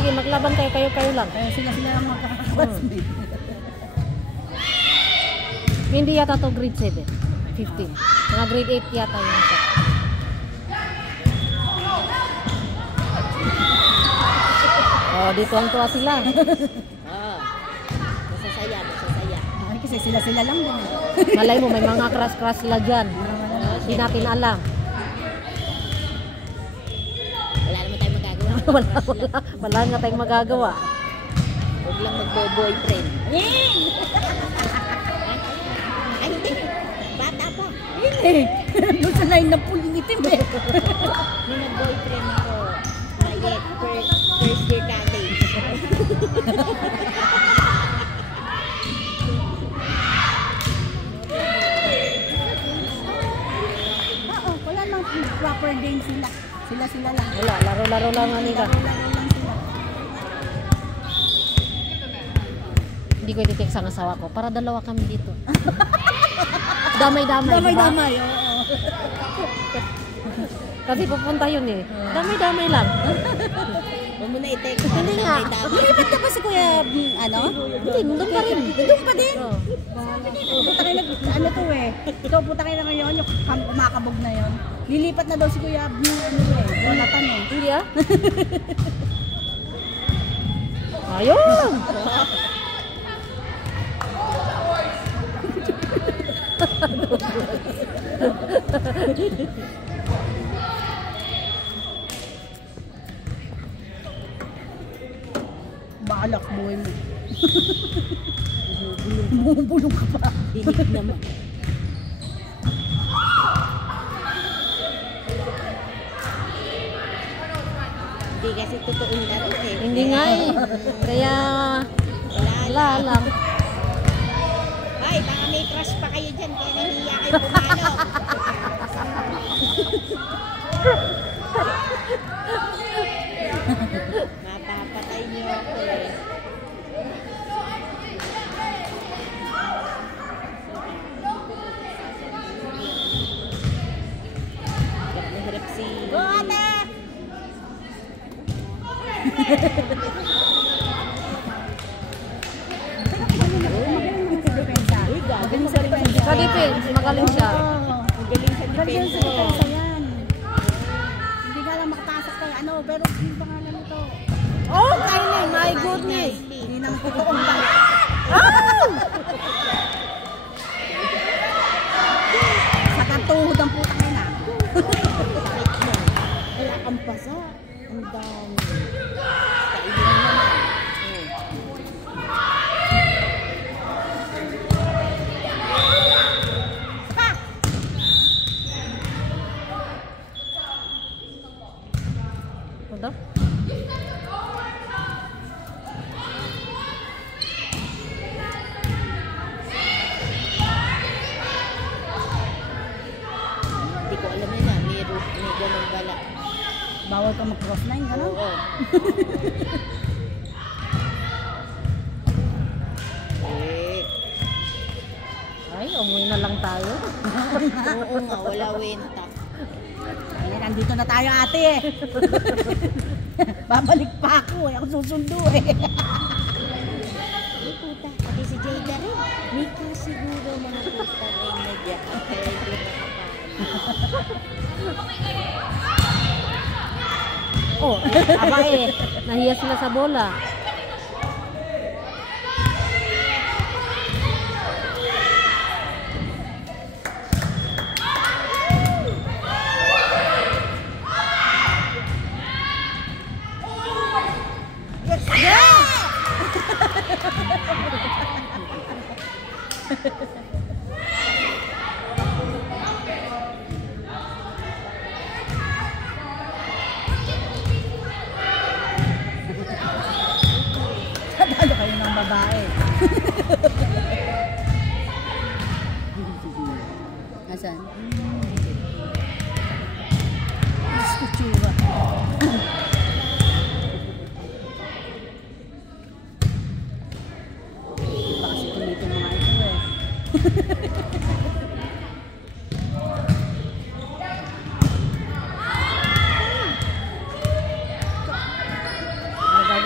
sige, maglaban kayo lang. Sila lang magkakaklasmate. Hindi yata to grade 7, 15. Mga grade 8 yata yun siya. Oh, dito ang tuwa sila. Masasaya. Ay, kasi sila lang din. Malay mo, may mga crush sila dyan. Hindi natin alam. Wala naman tayong magagawa. Wala nga tayong magagawa. Huwag lang magbo-boyfriend. Ay, hindi. Bata pa. Hindi. Doon sa line na puling itim eh. May nag-boyfriend ako. First year college. Wala lang proper game sila. Sila lang. Wala, laro-laro lang nila. Laro lang sila. Hindi ko ititik sa asawa ko. Para dalawa kami dito. Damay-damay. Damay-damay, oo. Kasi pupunta yun eh. Damay-damay lang. Huwag mo na i-text. Hindi nga. Lumipat ka pa si Kuya, ano? Hindi, doon pa rin. Doon pa din? Puta kayo ano to eh. Ito, puta kayo na ngayon, yung kumakabog na yon. Lilipat na daw si Kuya, Jonathan eh. Hindi ah. Ayun! Balak buhay mo. Bumubulong ka pa. Dinig naman. Hindi kasi totoong laro eh. Hindi nga eh. Kaya wala lang. Ay, baka may crush pa kayo dyan. Kaya nahihiya kayo pumalo. Mapapatay niyo ako eh. Hirap si... Ate! Magaling sa depensa. Sa defense, magaling siya. Magaling sa depensa. Yan. Hindi ka lang makatasak kayo. Ano, pero yung pangalan nito. Oh, Kylie, my goodness. Hindi nang totoong ba? Sa katuhod ang putang ina. Wala kang pasa. Ang dami. Kainin naman. Ano? Hindi ko alam yun ah. May ganun bala. Bawal ka mag-cross line, gano'n? Oo. Eh. Ay, umuwi na lang tayo. Oo nga, wala wenta. Ay, nandito na tayo ate eh. Babalik pa ako eh. Ako susundo eh. Ay puta, pati si Jada rin. May ka siguro mga puta rin na dyan. Kaya hindi Oh, aba eh. Nahiya sila sa bola.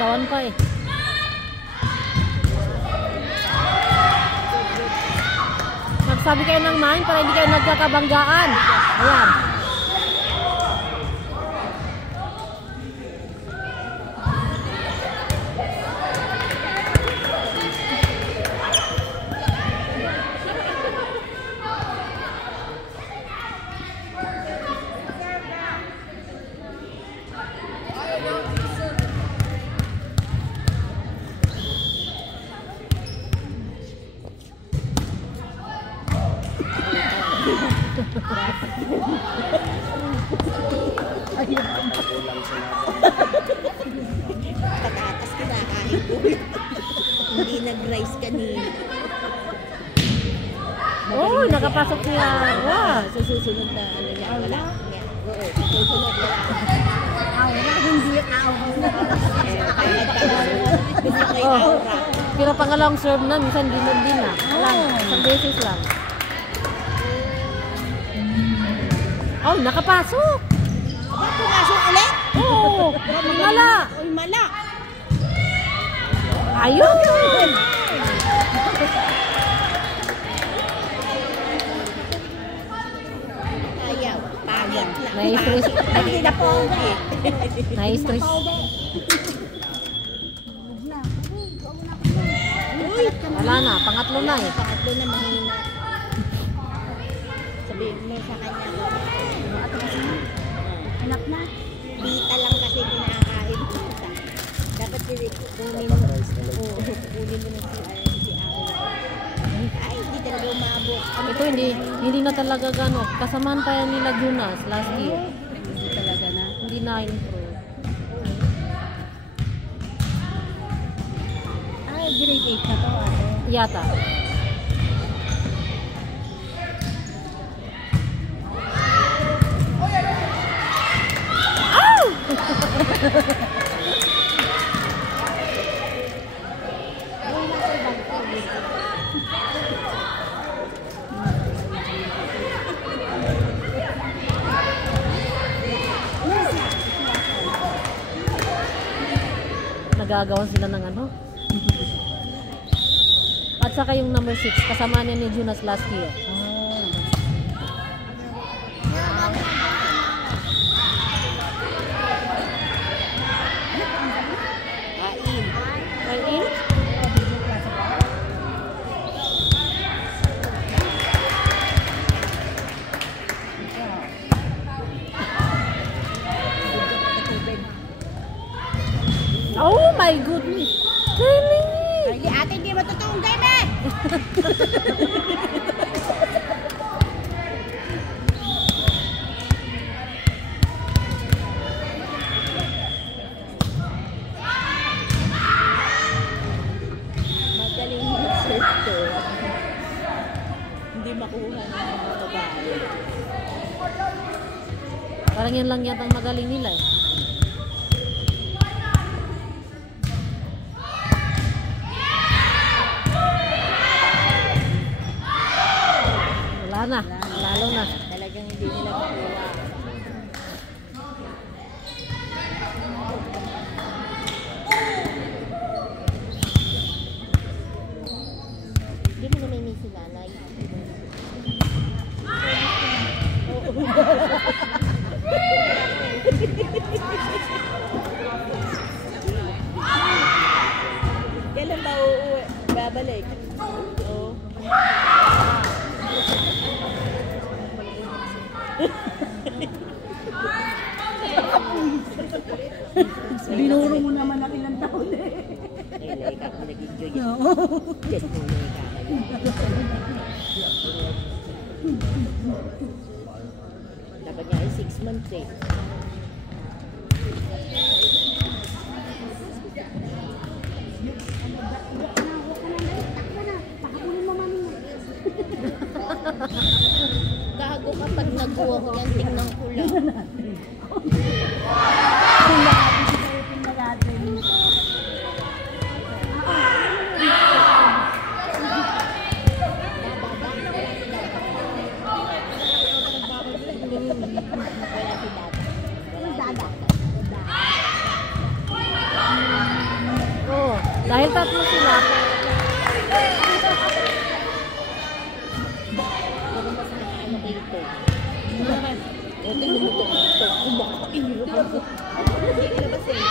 sigawan pa eh. Nagsabi kayo ng main para hindi kayo nagkakabanggaan. Ayan. Patatas kinakain ko. Hindi nag-rice kanina. Oh, nakapasok niya. Wow. Sa susunod na ano niya, wala. Oo, sa susunod wala. Hindi ako. Gusto ko yung Oh. aura. Pero pangalawang serve na, minsan din na. Lang, isang beses lang. Oh, nakapasok. Aba, pumasok ulit? Oo, mala. Uy, mala. Ayun. Ayaw. Pangit na. Nai-stress. Hindi na po. Nai-stress. Uy, Wala na, pangatlo na eh. pangatlo na mahina. Sabihin mo sa kanya. Anak na. Pita lang kasi kinakain pita. Dapat kunin mo. Oo, kunin mo na si Aura. Ay, hindi talaga umabot. Ito hindi na talaga gano. Kasamaan pa yan nila Jonas last year. Hindi talaga na. Hindi na improve. Ay, grade 8 na to, ate. Yata. Nagagawan sila ng ano. At saka yung number 6, kasama niya ni Jonas last year. Kain. Kain? Oh my goodness! Really? Ay, ate, hindi matotoong game eh! Magaling yung surf to. Hindi makuha ng mga babae. Parang yan lang yata ang magaling nila eh. Wala na. Lalo na. Talagang hindi nila makuha. Hindi mo namimiss si nanay. Kailan ba uuwi? Babalik? Oo. Binuro mo naman na ilang taon eh. Ay, ka kung nag-enjoy yun. Oo. Just mo na dapat niya ay 6 months eh. Gago kapag nag-walk yan, tingnan ko lang. Wala si Dada. Dada. Dahil tatlo sila. Pero mas nakaano dito. O, tingnan mo ito. Kumakain. Hindi ilabas eh.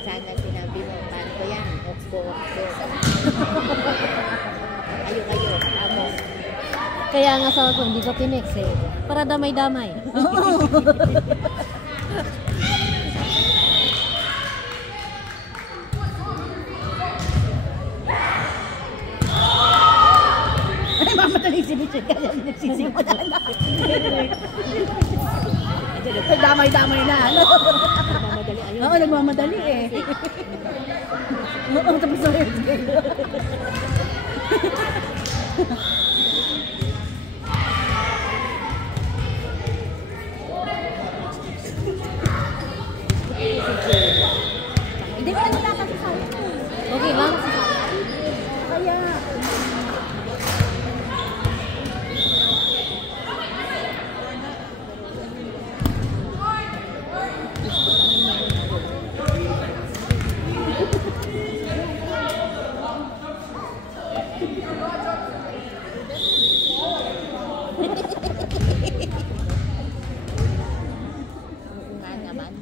Sana sinabi mo, paano ko yan? Oxbo. Kayo, amo. Kaya nga sa ako, hindi ko tinex eh. Para damay-damay. Ay, mamataling si Bichon kaya nagsisimula na. Damay-damay na, ano? Nagmamadali ayun. Oo, nagmamadali eh. Oo, tapos na rin. Hindi ko na nakakasasaya. Okay lang. Kaya, Oo nga naman.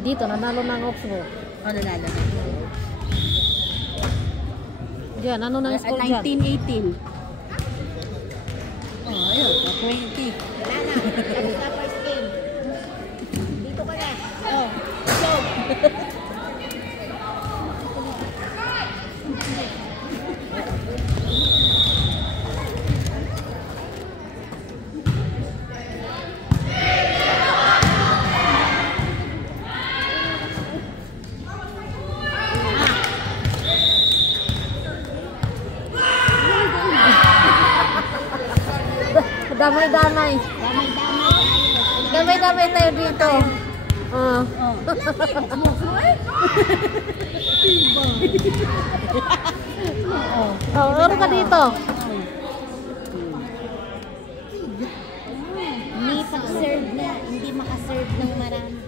Dito, nanalo ng Oxbo. ano lalo? Diyan, ano nang score dyan? 19-18. Oh, ayun, 20. Wala na. Tapos na first game. Dito ka na. Oh, so, Damay-damay. Damay-damay tayo dito. oh. Oh, ano ka dito? May pag-serve na. Hindi makaserve ng marami.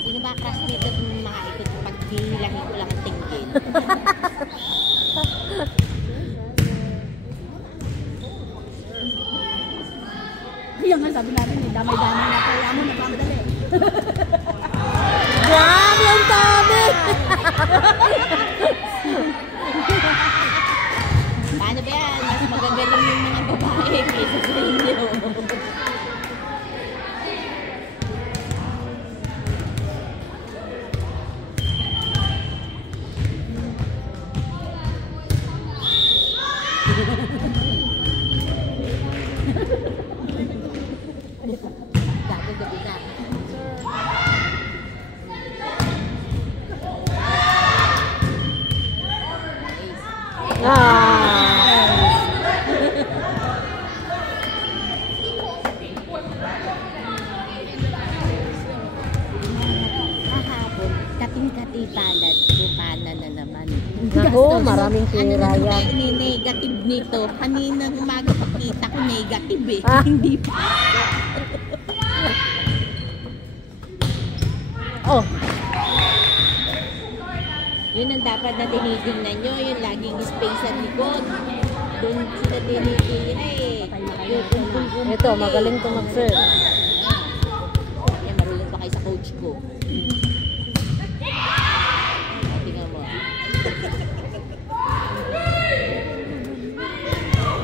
Sino ba classmate at mga ikot pag hihilangi ko lang ang tingin? Yan nga sabi natin, damay-damay na kaya mo nagmamadali. Grabe ang dami! Paano ba yan? Mas magagaling yung mga babae kaysa sa inyo. Gago gabi na. Kahapon, kating-katipalan, bumana na naman. Naku, maraming tira Ano yan. na negative nito? Kaninang umaga pakita ko negative eh. Ah. Hindi pa. Oh, Yun ang dapat na tinitingnan nyo, yung laging space sa likod. Doon sila tinitira eh. Yung kumpul-kumpul Ito, magaling to mag-serve. Yan, marunong pa kayo sa coach ko. Tingnan mo.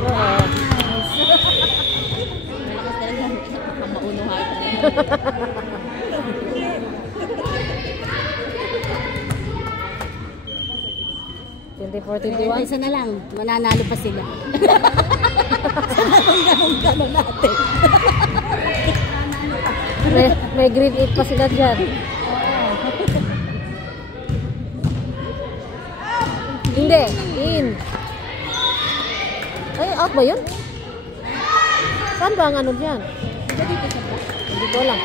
Oo. Malakas talaga ang maunuhay pa na yun. 24-21. Isa na lang, mananalo pa sila. Ganun natin. May grade 8 pa sila dyan. Hindi, in. Ay, out ba yun? Saan ba ang ano dyan? Dito sa ba? Hindi ko alam.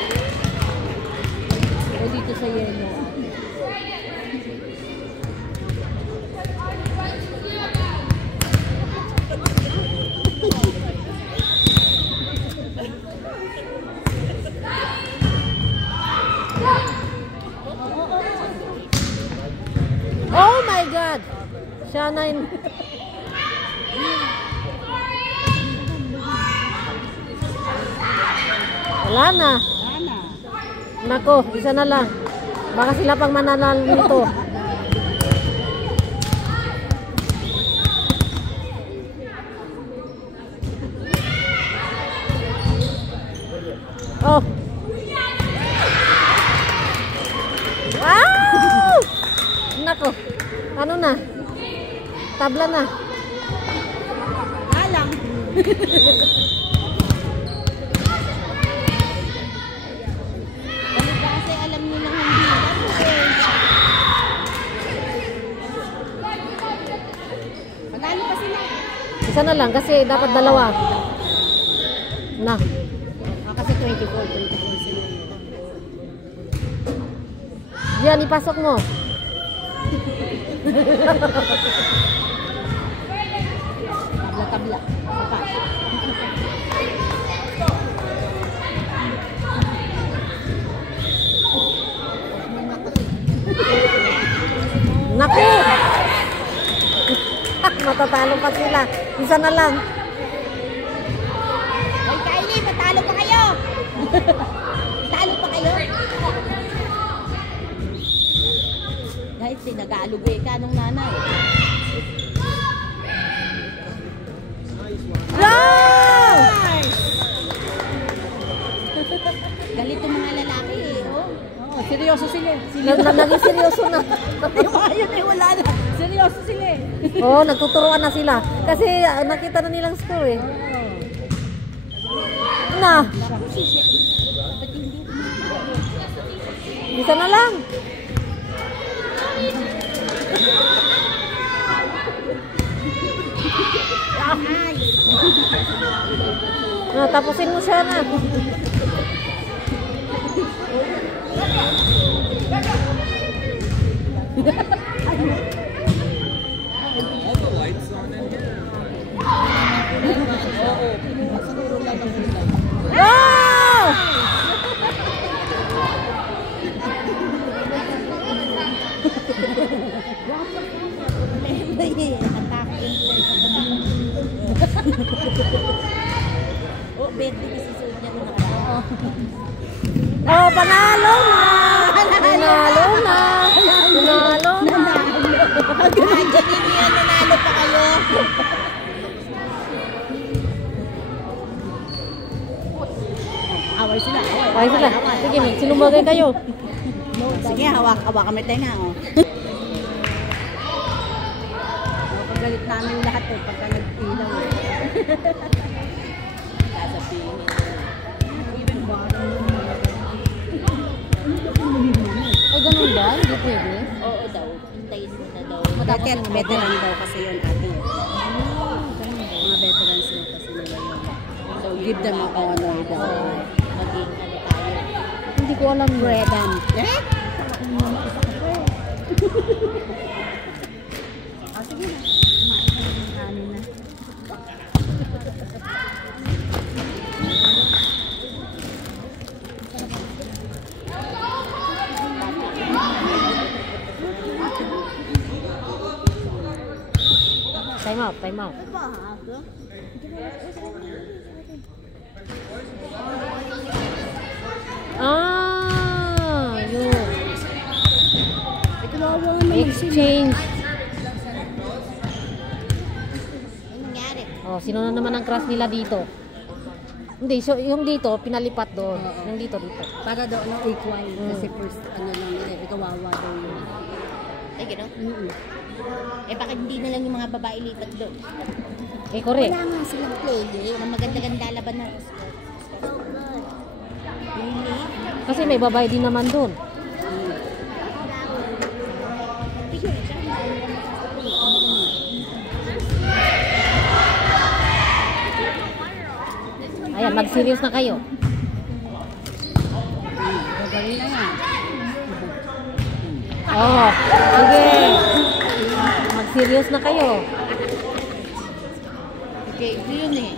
O dito sa yellow. Oh my God! Siya na yun. Wala na. Ana. Nako, isa na lang. Baka sila pang mananalo nito. Oh. Wow! Nako. Ano na? Tabla na. Alang. Kasi alam nyo nang hindi lang eh. Manalo pa sila. Isa na lang kasi dapat dalawa. Na. Kasi 24 sila. Yan, ipasok mo. Tabla-tabla. Sapat. Naku! Matatalo pa sila. Isa na lang. Ay, Kylie, matalo pa kayo! Talo pa kayo? Guys, tinagalugay ka nung nanay. Wow! Galit yung mga lalaki eh. Oh. Oh, seryoso sila. Naging seryoso na. Yung ayun eh, wala na. Seryoso sila eh. Oo, nagtuturuan na sila. Kasi nakita na nilang score eh. Na. Isa na lang. Na, tapusin mo siya na. Wow! Oh, birthday kasi suot niya nung nakaraan. Oh, panalo na! Panalo na! Panalo na! Janine yan, nanalo pa kayo. Away sila. Ay, sila. Sige, sinumbagay kayo. Sige, hawak kami tenga. Oh. Pagalit namin lahat eh, pagka nag-ilaw eh. Sasabihin niya. Ay, ganun ba? Hindi pwede. Oo daw, hintayin mo na daw. Veteran daw kasi yun ate. Mga veterans daw kasi nila yun. So, give them a honor daw. Maging ano tayo. Hindi ko alam. Freedom. Eh? Sige na. Kumain ka ng kanin na. Time out, time out. Yun. Exchange. Anong nangyari? Oh, sino na naman ang crush nila dito? Hindi, so yung dito, pinalipat doon. Yung dito. Para daw no, equal. Kasi first, ano lang nila, ikawawa daw yun. Ay, gano'n? Eh, bakit hindi na lang yung mga babae lipat doon? Eh, correct. Wala nga silang player. Ang maganda-ganda laban na. Really? Kasi may babae din naman doon. Ayan, mag-serious na kayo. Gagaling na yan. Oh, sige. Mag-serious na kayo. Okay, ito yun eh.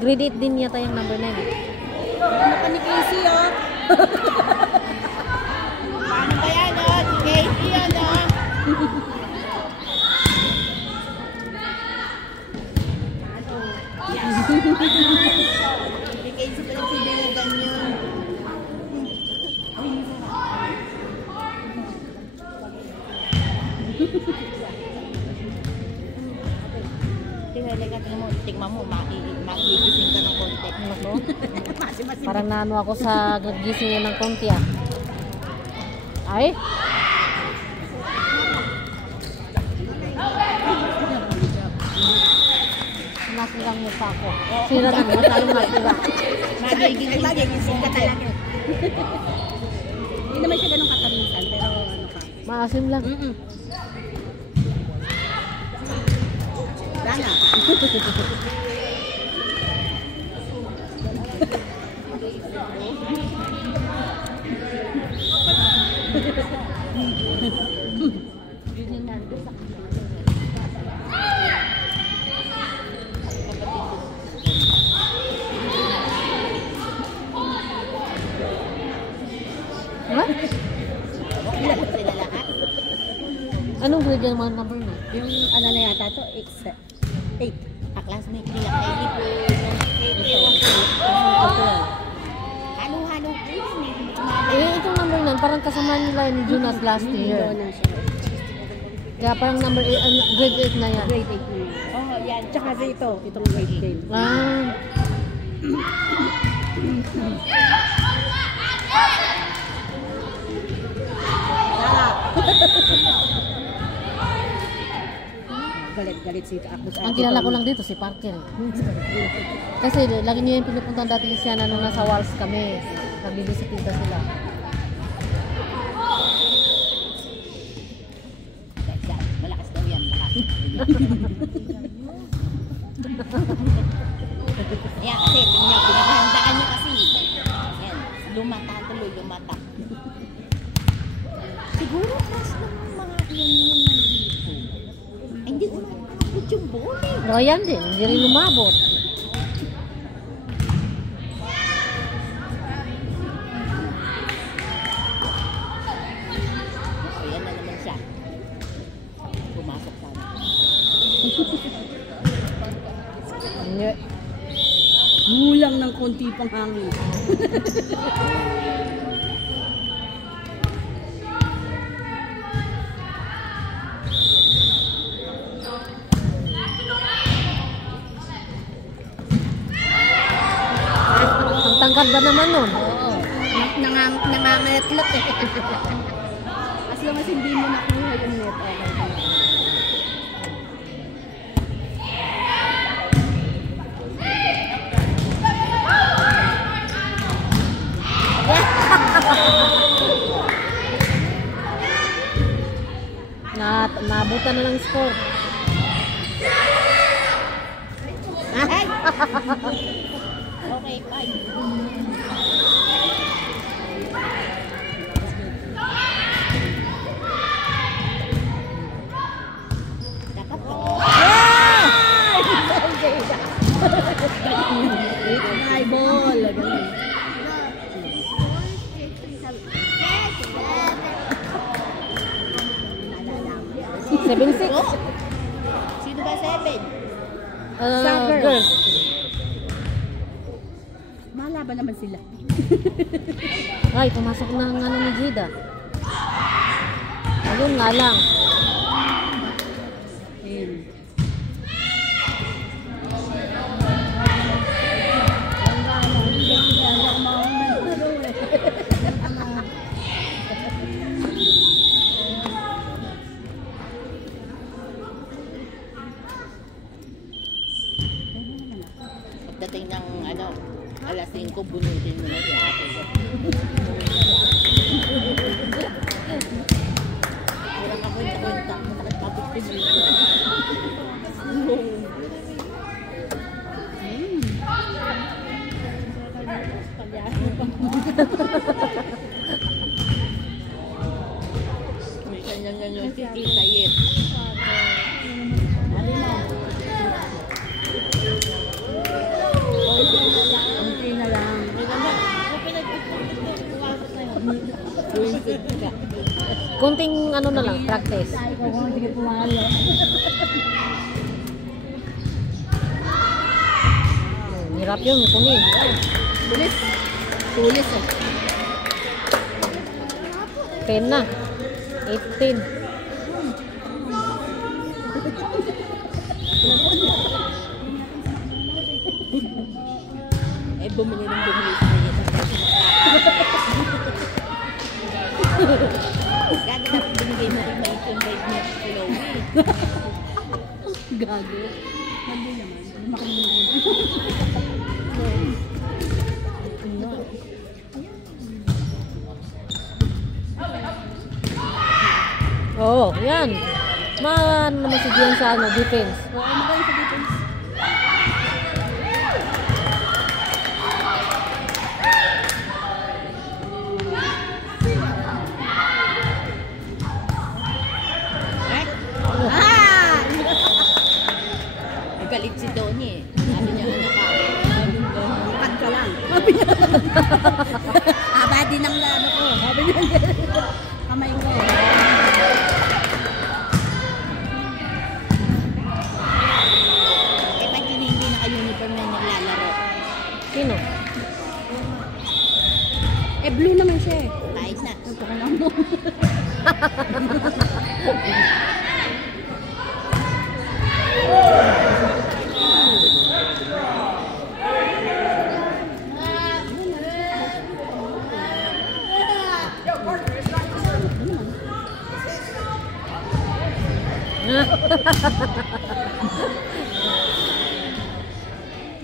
Grade 8 din yata yung number 9. Ano pa ni Casey, oh? Paano ba yan, oh? Okay, ito yun, oh. Bigay sa pala si Dinagan yun. Tingnan mo, magigising ka ng konti. Ako? Parang naano ako sa gising niya ng konti ah. Ay? Nasilang mukha ko. Sira na mo, tayo matira. Magigising ka talaga. Hindi naman siya ganun katamisan, pero ano ka. Maasim lang. Wala nga. Ha? Sila lahat. Anong grade yung mga number na? Yung ano na yata to, 8. Classmate nila kay Halo-halo po yun eh. Eh, itong number 9, parang kasama nila ni Jonas last year. Kaya parang number 8, grade 8 na yan. Grade 8 na yun. Oh, yan. Tsaka ito, itong grade 10. Ah. Galit si ako. Ang kilala ko lang dito si Parker. Kasi lagi niyo yung pinupuntahan dati ni Siana nung nasa Wals kami. Nagbibisita sila. Malakas daw yan. Ayan kasi, tingnan, pinaghandaan niyo kasi. Ayan, lumata tuloy, lumata. Siguro class ng mga yan nandito. Ay, hindi ko nakakabot yung ball eh. O yan din, hindi rin lumabot. Ayan na naman siya. Pumasok sana. Hindi. Gulang ng konti pang hangin. Ang tangkad ba naman nun? Oo. Nangangayatlot eh. As long as hindi mo nakuha yung net, okay. Naabutan na ng score. Ay! Okay, fine. Dapat pa. Ay, ball. 7-6. 7. Girls. Malaban naman sila. Ay, pumasok na ang ano ni Jida. Ayun nga lang. Ayun. Pagdating ng ano, alas 5, bunutin mo na si ate. Wala ka kwenta, masakit kapit dito. May kanya-kanya yung tita yet. Kunti na lang. Kunting ano na lang, practice. Hirap yun, kunin. Tulis. Tulis eh. 10 na. 18. Eh, bumili sa kanya. Gagi na binigay mo rin may invite niya sa Chloe. Gago. Hindi naman. Makamulong. Oo, yan. Maano naman si Dian sa ano, defense. Oo, magaling sa defense. Galit si Donnie. Sabi niya, ano ka? Pag ka lang. Sabi niya. Haba din ang ano ko. Sabi niya. Kamay ko. Eh, ba't hindi naka-uniform na naglalaro? Sino? Eh, blue naman siya eh. Kahit na. Nagkakalang mo.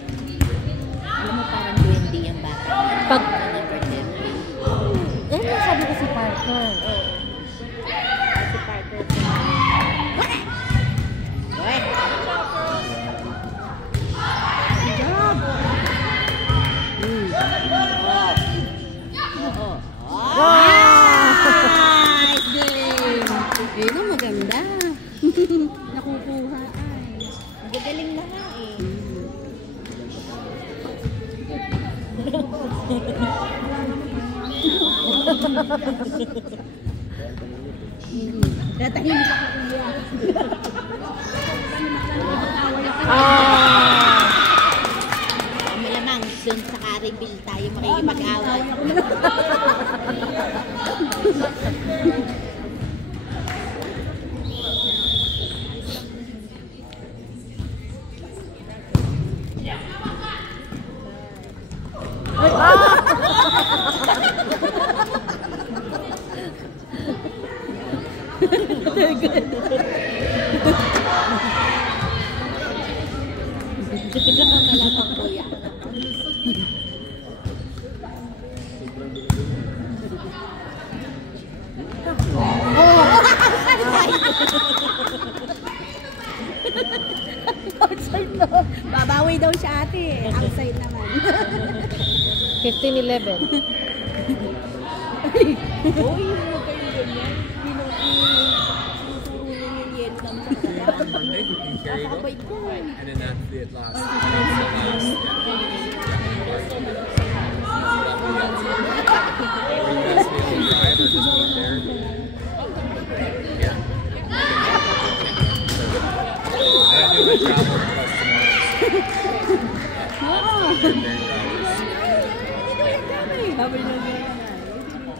Alam mo, parang duwende yung bata. Pag, Number 10. eh, sabi ko si Parker. Si Parker. Uy! Oo. Nice game! Ayun ang maganda. Nakukuha ay. Gagaling na nga eh. Tatahimik ako kuya. Malamang dun sa Caribbean tayo makikipag-away. Malamang kuya. Outside no. Babawi daw siya ate. Outside naman. 15-11. Uy, huwag kayong ganyan. Sinusurunin yung yen lang sa katawan. Monday, we can carry it Kakabay ko. and then that's it last. Yeah.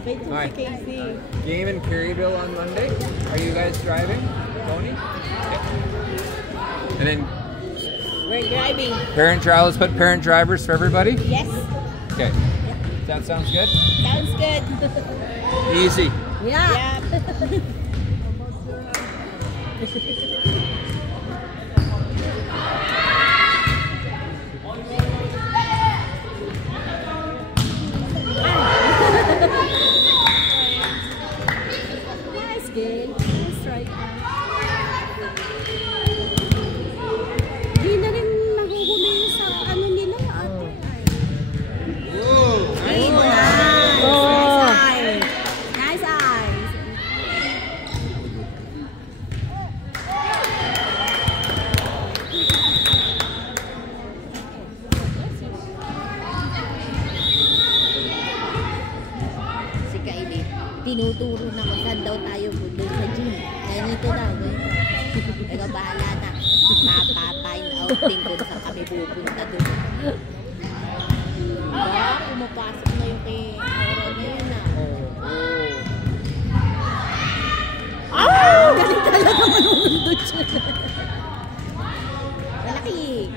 Wait to Hi. si Casey. Game in Caryville on Monday. Are you guys driving, Tony? Yeah. And then We're driving. let's put parent drivers for everybody. Yes. Okay. That sounds good? Sounds good. Easy. Yeah. Nice game. Nice strike. Di na rin nagugumi sa ano nila. Ay, nice. Oh. Nice eyes. Nice eyes. Si Kylie, tinuturo na kung saan daw tayo doon sa gym. Ganito daw, ganito. Ikaw bahala na. Mapapain outing kung saan kami pupunta doon. Diba? Pumapasok na yung kay Aura na yun ah. Galing talaga manunundot siya. Malaki.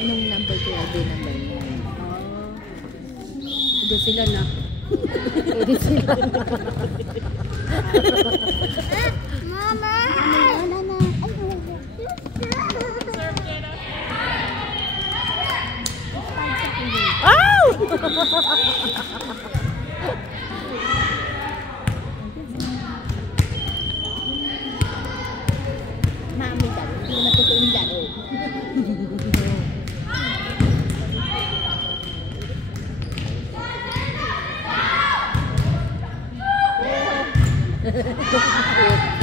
Anong number 12 number 9? Doon sila na. Pwede sila. Mama! Mama! Mami daw, hindi naman totoo nila oh.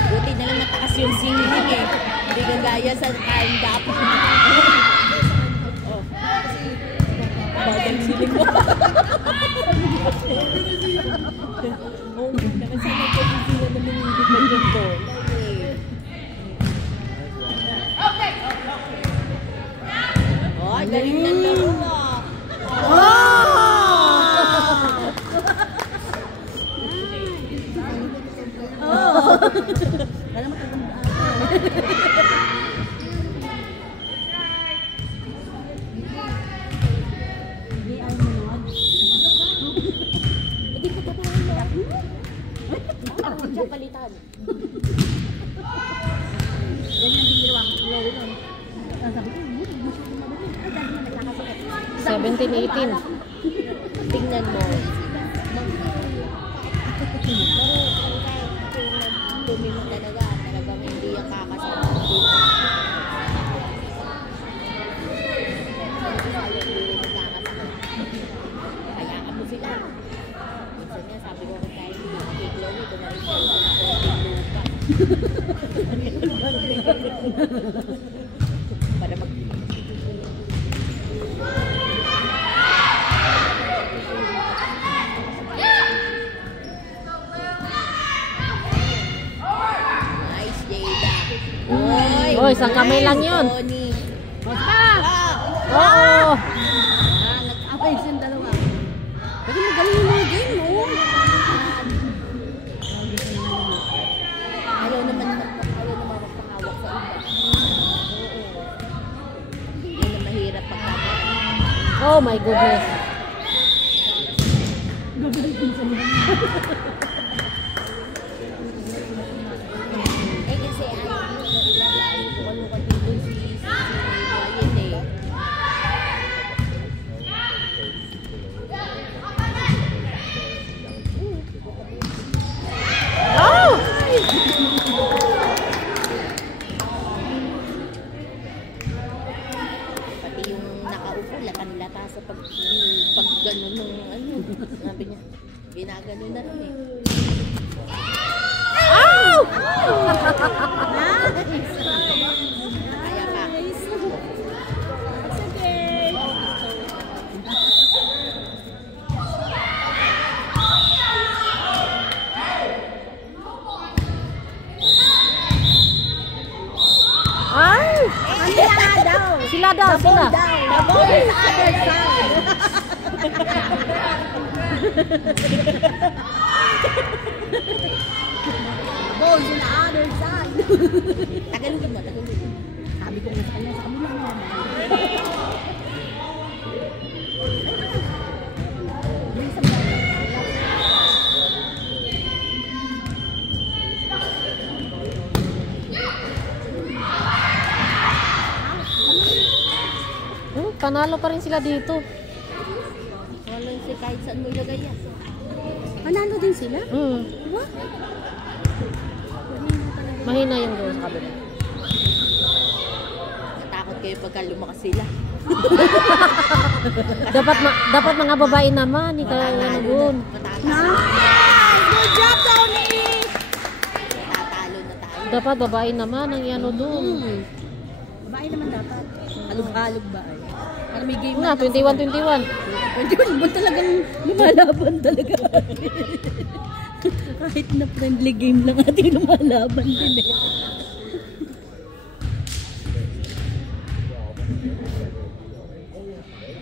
Buti na lang matakas yung singing eh. Hindi gagaya sa time up. Oh. Bagang siling mo. Oh, nakasama ko yung sila na lumibig na yung bola eh. Oh, galing na laro ah. Kaya matagandaan. Hindi ay munod. Hindi ko tapahin mo. Diyan palitan. Ganyan din ginawa ko. Low nun. Sabi ko, masyado mabalik. Ay, dahil na nagkakasakit. 17-18. Tingnan mo. Tumino talaga. Talagang hindi yung kakasama. Kaya mo sila. Minsan nga sabi ko kung tayo kay Chloe, ito na rin tayo sa lupa. Para mag... Nice, Jada. Oy, isang kamay lang yun. Tony. Oo. Nag-away siyang dalawa. Pero magaling yung mga game, no? Ayaw naman magpahawak sa iba. Yan ang mahirap pagkakaroon. Oh my goodness. Eh kasi ayaw ko ano dito si Ryan eh. Pati yung nakaupo, latan-lata sa pag gano'n ng ano, sabi niya, ginagano na rin eh. Kaya ka. Sila daw, sila. The ball is other side. Ball is on the other side. Tagalogin mo, tagalogin. Sabi ko nga sa kanya, sa kabila mo. Panalo pa rin sila dito. Wala si kahit saan mo ilagay yan. Panalo din sila? What? Mahina yung doon sa kabila. Natakot kayo pagka lumakas sila. dapat mga babae naman. Ikaw ano doon. Nice! Good job, Tony! Natatalo na tayo. Dapat babae naman ang ano doon. Babae naman dapat. Halog-halog ba ay? Para may game Nga, 21-21. 21 ba talagang lumalaban talaga? Kahit na friendly game lang ating lumalaban din eh.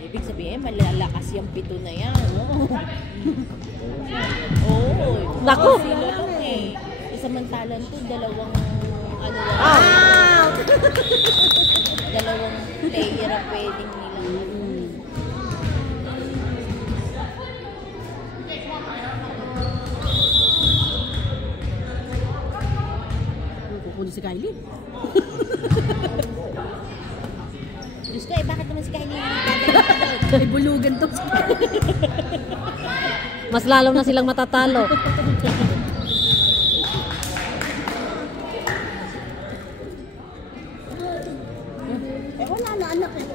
Ibig sabihin, malalakas yung pito na yan. Oo. Naku! Sila lang eh. Samantalan to, dalawang ano lang. Out! Dalawang player ang pwedeng nila. Kukunin si Kylie. Diyos ko bakit naman si Kylie hindi gagawin? May bulugan to. Mas lalo na silang matatalo. Wala na anak eh.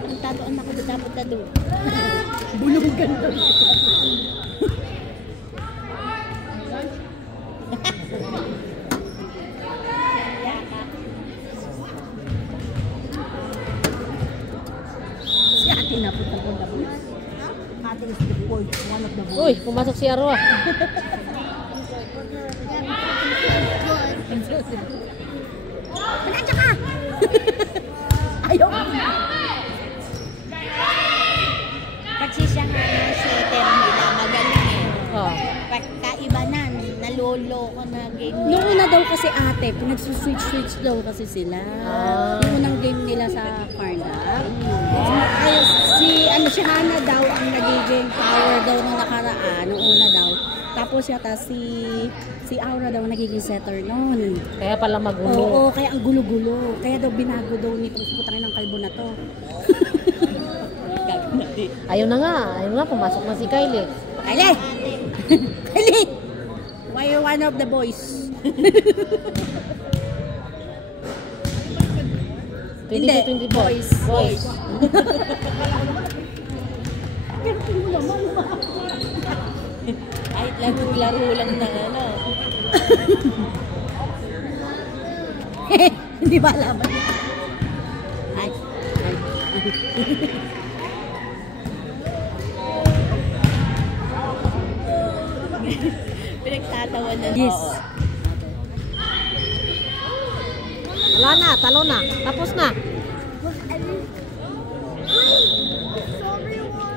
Ang tatoan ako dapat na doon. Bulugan to. Si ate na punta ko na. Ate is the fourth, one of the boys. Uy, pumasok si Arwa. Nandiyan ka! Ayaw! Kasi siya nga yung shooter nila, magaling eh. Oh. Pagkaiba na, naloloko na game Noong nila. una daw kasi ate, pinagsuswitch-switch daw kasi sila. Yung unang game nila sa Carnac. Kaya si Hana daw ang nagiging power daw nung nakaraan, nung una daw. Tapos yata si Aura daw nagiging setter noon. Kaya pala magulo. Oo, kaya ang gulo-gulo. Kaya daw binago daw nitong putangin ng kalbo na to. Ayun na nga, pumasok na si Kylie. Kylie! Kylie! Why are one of the boys? 22-24. Boys. Boys. Kahit laro lang na ano. Hindi ba laban? Ay. Pinagtatawa na. Yes. Oo. Wala na, talo na. Tapos na.